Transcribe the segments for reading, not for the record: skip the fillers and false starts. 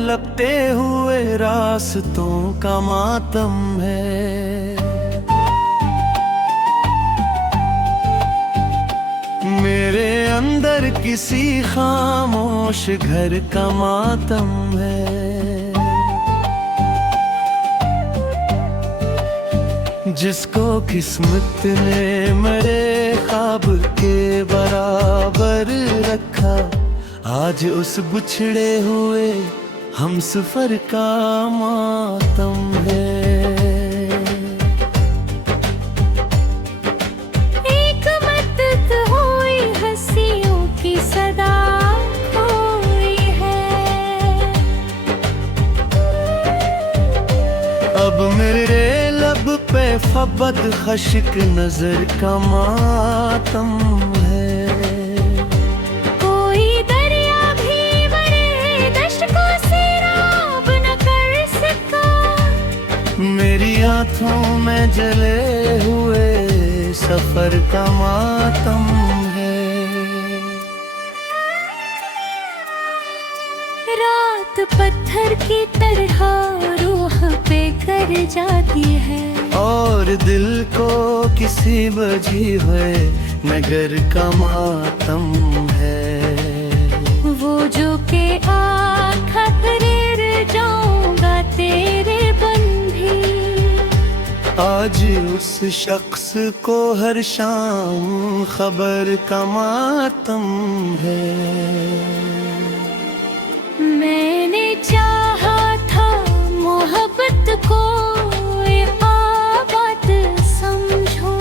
लपटे हुए रास्तों का मातम है। मेरे अंदर किसी खामोश घर का मातम है, जिसको किस्मत ने मेरे ख्वाब के बराबर रखा। आज उस बिछड़े हुए हमसफर का मातम है। एक मदद हुई हंसियों की सदा हुई है। अब मेरे लब पे फबद खश्क नजर का मातम है। कोई दरिया भी बड़े दश्त को सैराब न कर सका। मेरी आँखों में जले हुए सफर का मातम है। रात पत्थर की तरह रूह पे कर जाती है, और दिल को किसी बजी हुए नगर का मातम है। वो जो के खतरे जाऊंगा तेरे बंधी। आज उस शख्स को हर शाम खबर का मातम है। मैंने चाहा था मोहब्बत को आबाद समझो,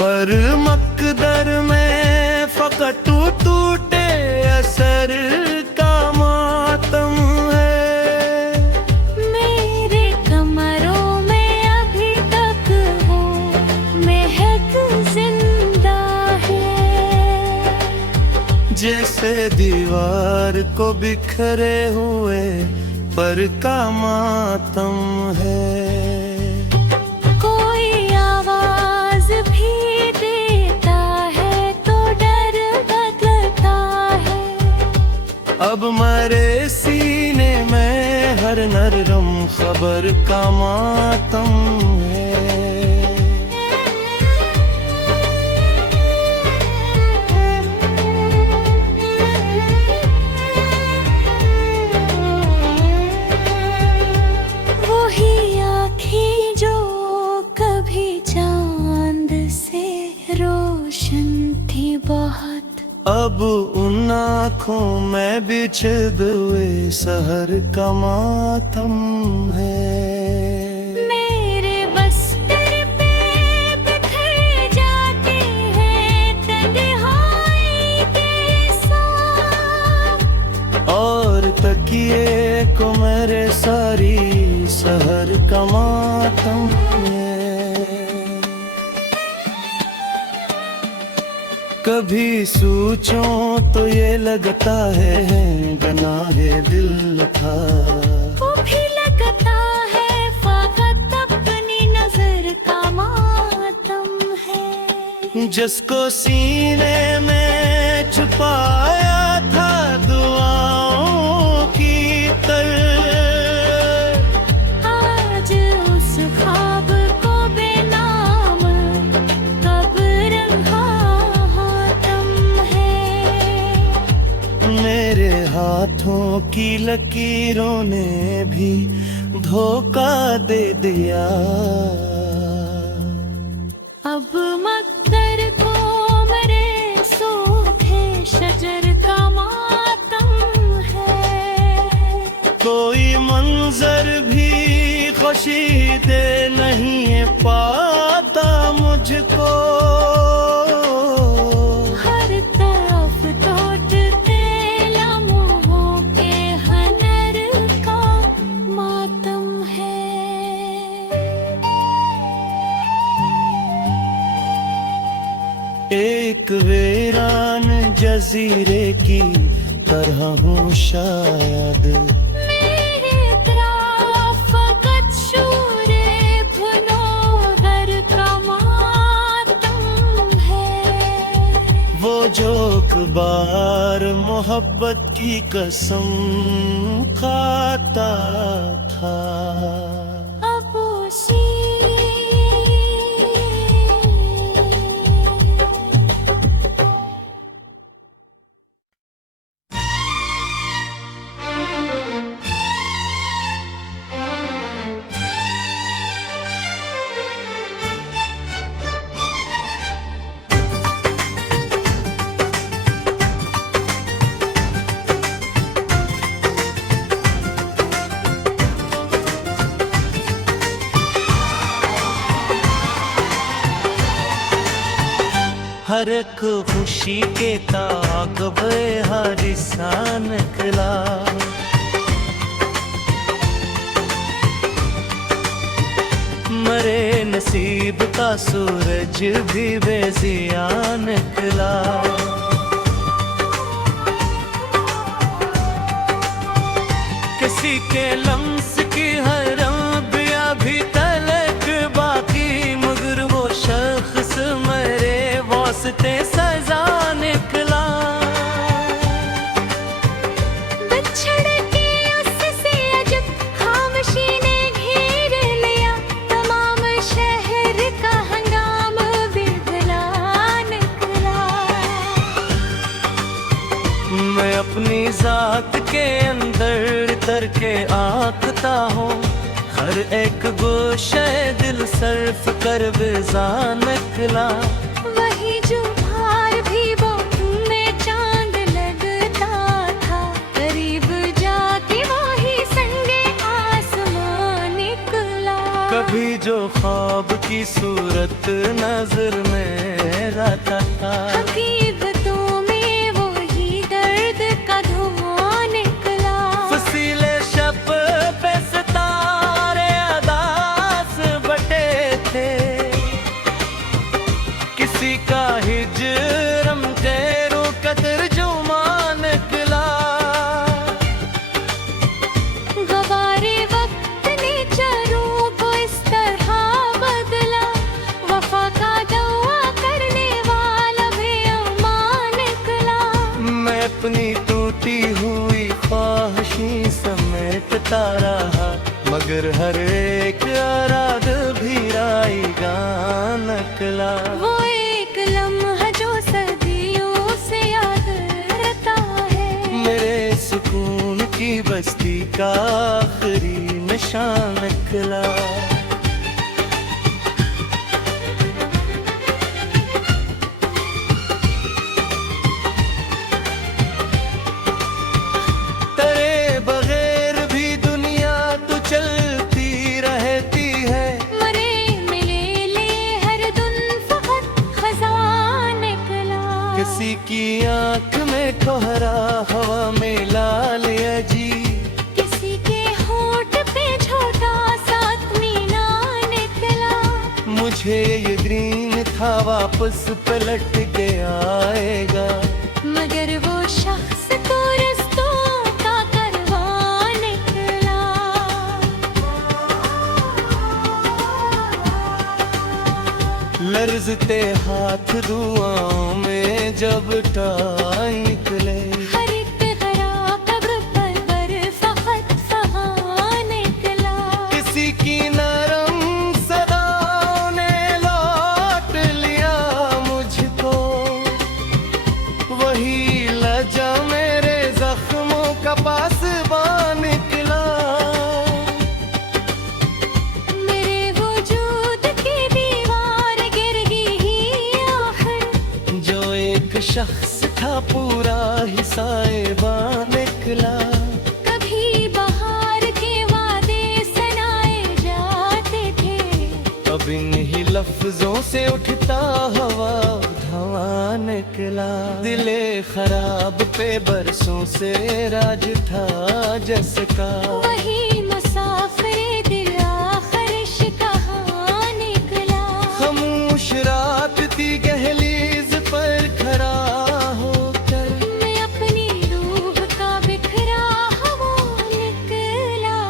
पर मकदर में फकत टूटे असर का मातम है। मेरे कमरों में अभी तक वो महक जिंदा है। जैसे दीवार को बिखरे हुए पर का मातम है। कोई आवाज भी देता है तो डर बदलता है। अब मरे सीने में हर नरम खबर का मातम है। वही आँखें जो कभी चांद से रोशन थी बहुत, अब उन आँखों में बिछड़े हुए सहर का मातम है। मेरे बस्तर पे बिखर जाते हैं तन्हाई के साथ, और तकिए को मेरे सारी सहर का मातम है। कभी सोचूं तो ये लगता है गनाहे दिल था। वो भी लगता है फकत अपनी नजर का मातम है। जिसको सीने में छुपाया था दुआओं की तरह, आज उस ख्वाब को बेनाम कब्र हातम है। मेरे हाथों की लकीरों ने भी धोखा दे दिया। अब मकदर को मरे सूखे शजर का मातम है। कोई मंजर भी खुशी दे नहीं पाता मुझको। हर तरफ टूटते लम्हों के हनर का मातम है। एक वीरान जजीरे की तरह हूँ शायद। मेरे तरफ फकत शूरे भुनोदर का मातम है। वो जोक बार मोहब्बत की कसम खाता था। अब उसी हर एक खुशी के ताक बेहारिसा निकला। मरे नसीब का सूरज भी बेजिया निकला। किसी के लम्स की हर रबिया भी तलक बाकी, मगर वो शख्स मरे वास्ते सजा निकला। बिछड़ के उससे अजब खामोशी ने घेर लिया, तमाम शहर का हंगामा बिगड़ा निकला। मैं अपनी जात के अंदर तर के आंकता हूँ, हर एक गोशे दिल सर्फ कर बेजा निकला। वही जो भार भी वो में चांद लगता था, करीब जाके वही संगे आसमां निकला। कभी जो ख्वाब की सूरत नजर में आता था, हकीकतों में वही दर्द का धुआं निकला। फसीले शब पे सितारे अदास बटे थे, किसी का हिजरम तेरो कदर जुमा निकला। गवारे वक्त ने चरों को इस तरह बदला, वफा का दावा करने वाला बेईमान निकला। मैं अपनी टूटी हुई ख्वाहिशी समेटता रहा, मगर हर एक अराद भी राईगा निकला। वो एक लम्हा जो सदियों से याद रहता है, मेरे सुकून की बस्ती का आखिरी निशान निकला। तेरे बगैर भी दुनिया तो चलती रहती है, मरे मिले ले हर दिन फकत खजान निकला। किसी की आंख में कोहरा हवा में लाल अजी, किसी के होठ पे छोटा सा मीना निकला। मुझे ये ड्रीम था वापस पलट के आएगा, मगर वो शख्स तो रिश्तों का करवा निकला। लर्जते हाथ दुआओं में जब टाई निकले, हर एक गरा कब्र पर फकत फहां निकला। किसी की नरम सदाओं ने लौट लिया मुझको, वही लजा मेरे जख्मों का पासबान निकला। मेरे वजूद की दीवार गिर गई आखिर, जो एक शख्स था पूरा ही साहिबा निकला। कभी बहार के वादे सुनाए जाते थे, अब इन्हीं लफ्जों से उठता हवा धवा निकला। दिले खराब पे बरसों से राज था जसका, वही मुसाफिर दिल आखिर कहाँ निकला। खामोश रात थी गहलीज पर खड़ा होकर, मैं अपनी रूह का बिखरा हवा निकला।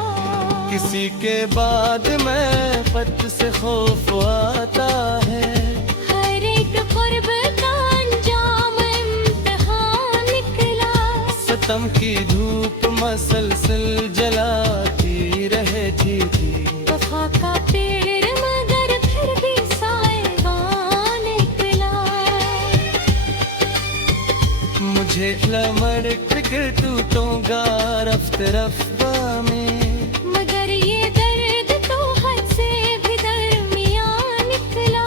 किसी के बाद मैं पत से खौफ आता है, हर एक कुर्ब का अंजाम इम्तिहान सितम की धूप मसलसल जलाती रहती थी। वफा का पेड़ मगर फिर भी साएबान निकला। मुझे लमड़ कर टूटूंगा रफ्त रफ्ता में, मगर ये दर्द तो हद से भी दरमियां निकला।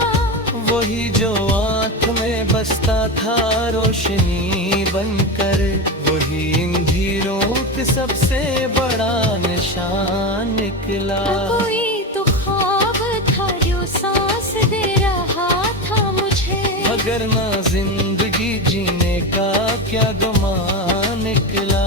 वही जो आँख में बसता था रोशनी बनकर, वही इन धीरों के सबसे बड़ा निशान निकला। कोई तो ख्वाब था जो सांस दे रहा था मुझे, मगर ना जिंदगी जीने का क्या गुमान निकला।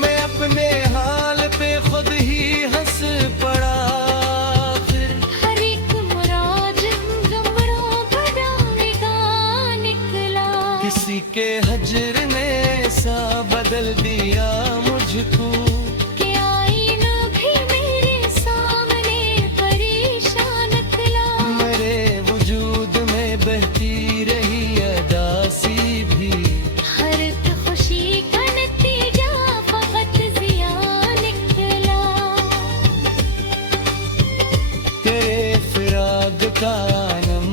मैं अपने हाल पे खुद ही हंस पड़ा, फिर हर एक मुराद गमरों भरा निगाह निकला। किसी के हजर ने सा बदल दिया मुझको, कि आईना भी मेरे सामने परेशान निकला। मेरे वजूद में बहती रही अदासी भी, हर एक खुशी का नतीजा फकत जिया निकला। तेरे फिराक का आलम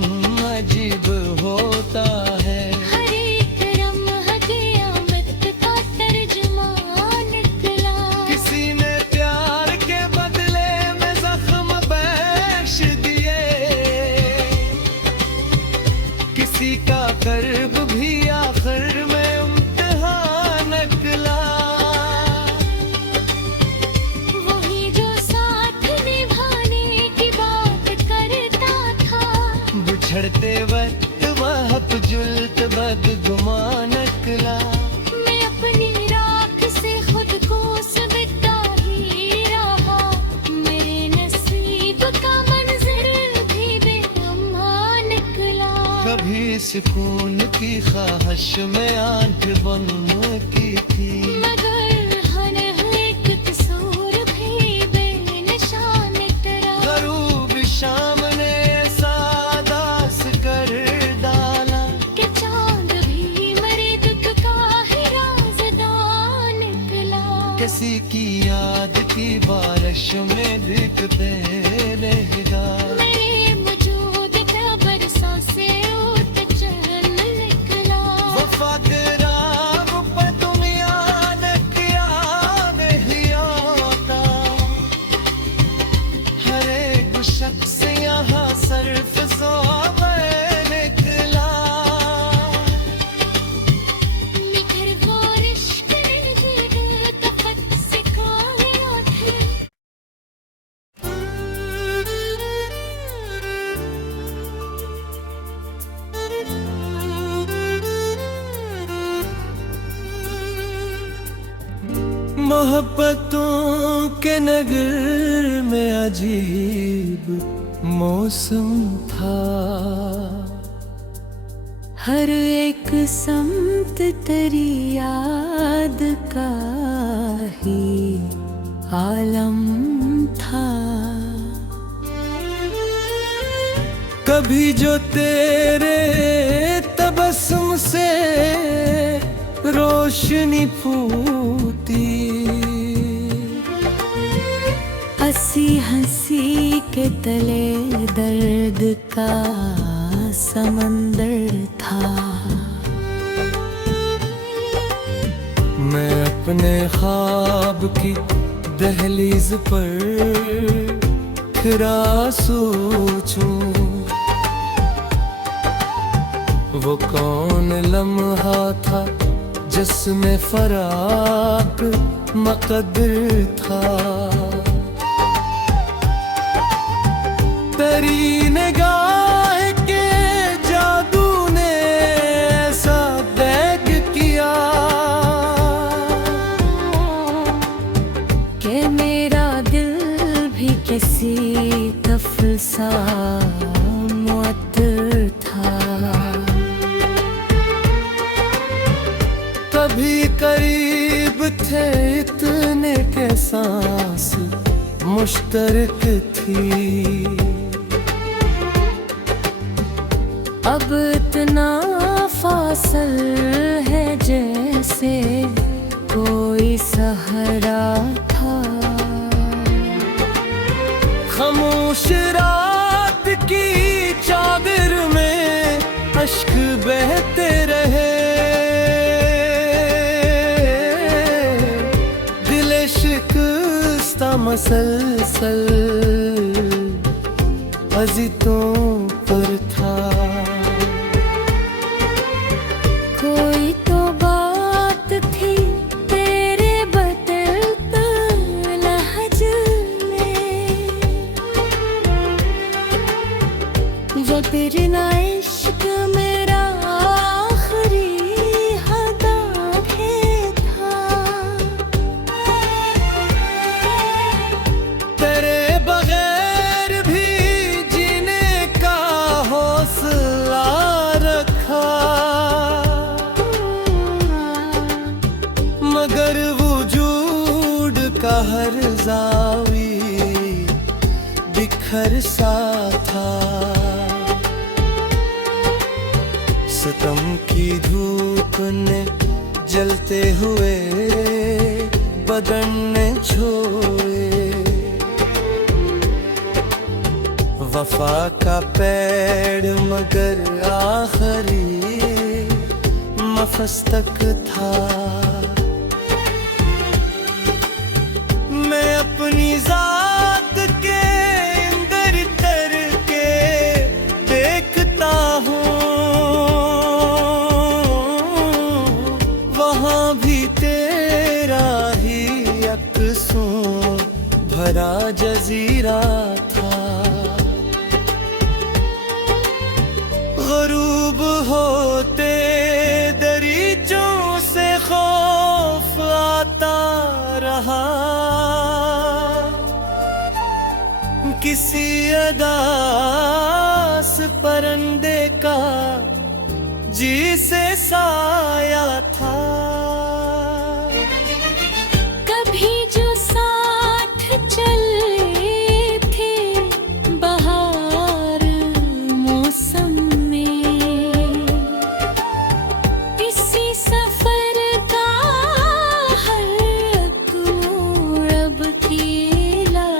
अजीब होता है, हर एक लम्हा क़यामत का तर्जुमान निकला। किसी ने प्यार के बदले में जख्म बख्श दिए, किसी का कर्ब भी आखिर में इम्तिहान निकला। वही जो साथ निभाने की बात करता था, बिछड़ते वक्त वह जुल्त बदगुमान निकला। मैं अपनी राख से खुद को सबका ही रहा। मेरे नसीब का मंजर भी बेगमा निकला। कभी सुकून की ख्वाहिश में आंख बंद की थी, मगर हर एक कसूर भी बेनिशान निकला। गरूब शाम ने सादास कर डाला, कि चांद भी मेरे दुख का ही राज़दार निकला। किसी की याद की बारिश में दिखते रहेगा। मेरे वजूद का बरसों से उठ चल निकला। वफा के राग पे दुनिया ने किया नहीं आता, हर एक शख्स यहाँ सर्फ ज़ौक़ निकला। निखर वो इश्क ने दिल तफत से खाया थे। मोहब्बतों के नगर में अजीब मौसम था, हर एक समत तेरी याद का ही आलम था। कभी जो तेरे तबस्सुम से रोशनी फूटी, हंसी हंसी के तले दर्द का समंदर था। मैं अपने ख्वाब की दहलीज पर खरा सोचूं, वो कौन लम्हा था जिसमें फराक मकदर था। तेरी निगाह के जादू ने ऐसा बैग किया कि मेरा दिल भी किसी तफल सा मुअत्तर था। कभी करीब थे इतने के सांस मुश्तरक थी। अब इतना फासल है जैसे कोई सहरा था। खामोश रात की चादर में अश्क बहते रहे। दिल शिकस्ता मसलसल अज़ीतों पर था। कोई तो बात थी तेरे बदलते लहज में, वो तेरे ना इश्क मेरा आखिरी हदा है था। तेरे बगैर भी जीने का हौसला रखा, मगर वजूद का हर जावी बिखर सा था। सितम की धूप ने जलते हुए बदन ने छोड़े। वफा का पेड़ मगर आखिरी मफस तक था। मैं अपनी जात के अंदर तर के देखता हूँ, वहाँ भी तेरा ही अक्सों भरा जजीरा था। गरूब होते दरीचों से खौफ आता रहा। किसी अदास परिंदे का जी से साया था। कभी जो साथ चले थे बहार मौसम में, इसी सफर का हर मोड़ अब अकेला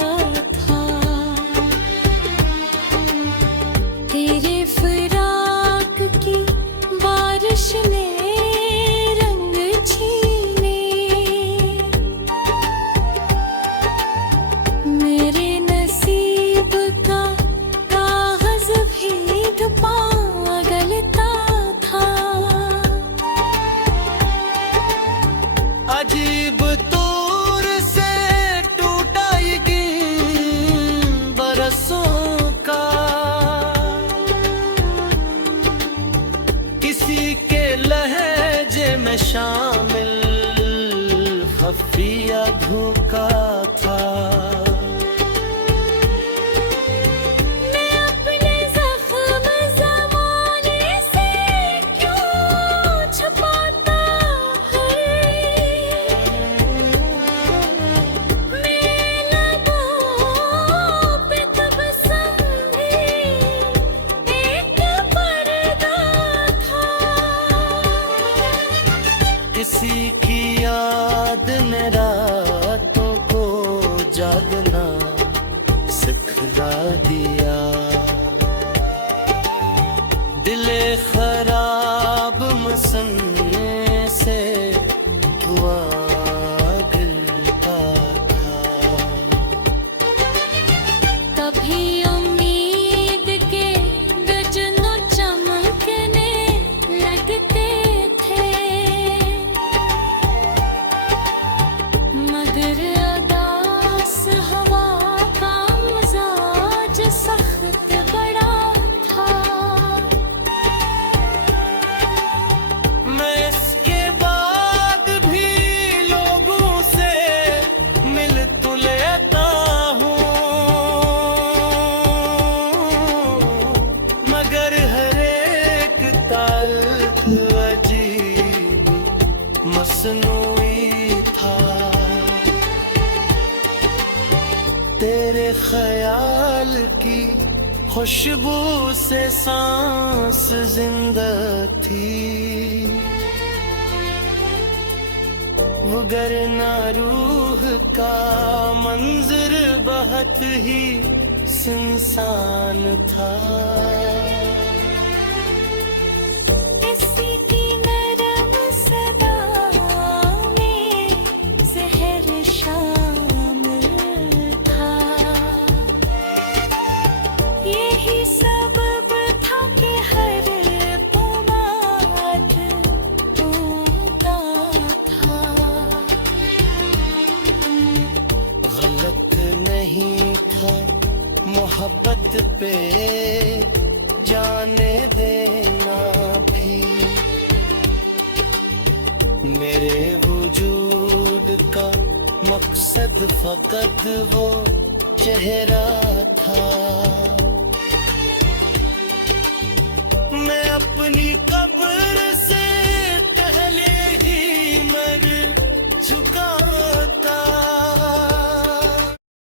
था। तेरे फिराक की बारिश ने रंग छीने, मेरे नसीब का कागज भीग पागलता था। अजीब तौर से टूटा यकीन बरसों का, किसी के लहजे में शामिल खफिया धोखा था। मैं अपने जख्म ज़माने से क्यों छुपाता है, मेरे लबों पे तबस्सुम भी एक पर्दा था। किसी की याद ने रातों को जागना सिखला दिया। दिले खराब मसने से धुआं गिरता था। कभी उम्मीद के गजनों चमकने लगते थे, मगर अदास हवा का मिजाज सख्त बड़ा था। मैं इसके बाद भी लोगों से मिल तो लेता हूँ, मगर हर एक ताल्लुक अजीब मसनूई था। ख्याल की खुशबू से सांस जिंदा थी, वो गरना रूह का मंजर बहुत ही सुनसान था। इसी की नरम सदा में ज़हर शामिल था, यही सबब था कि हर पुमाद टूटा था। गलत नहीं था मोहब्बत पे जाने देना भी, मेरे वजूद का मकसद फकत वो चेहरा था।